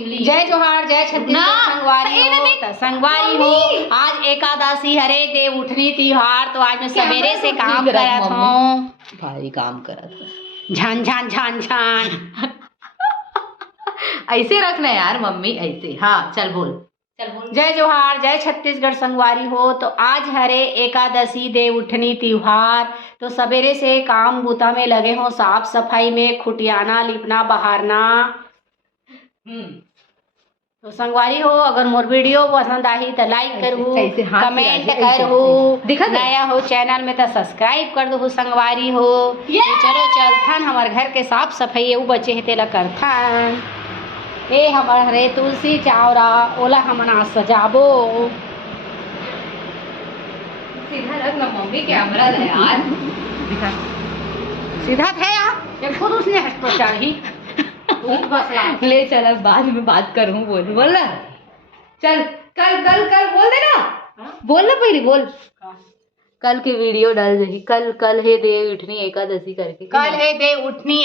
जय जोहार जय छत्तीसगढ़ संगवारी हो संगवारी हो। आज एकादशी हरे देव उठनी त्योहार। तो आज मैं सवेरे से काम करत हूँ। भारी काम करत झान झान झान झान ऐसे रखना यार मम्मी, ऐसे। हाँ चल बोल जय जोहार जय छत्तीसगढ़ संगवारी हो। तो आज हरे एकादशी देव उठनी त्योहार। तो सवेरे से काम बूता में लगे हो, साफ सफाई में, खुटियाना लिपना बहारना। तो संगवारी हो, अगर मोर वीडियो पसंद आई तो लाइक करहु, कमेंट करहु, नया हो चैनल में तो सब्सक्राइब कर दो संगवारी हो। तो चलो चलथन हमार घर के साफ सफाई वो बचे है तेला करथन। ए हमार हरे तुलसी चावरा ओला हमन आज सजाबो। सीधा रख ना मम्मी, कैमरा है यार। दिखा सीधा थे यार, एक खुद उसने हट तो चाहिए ले चल, अब बाद में बात करूँ। बोल ना, चल कल कल कल बोल देना। बोल ना पहले बोल। कल की वीडियो डाल दही। कल कल है देव उठनी एकादशी करके। कल है देव उठनी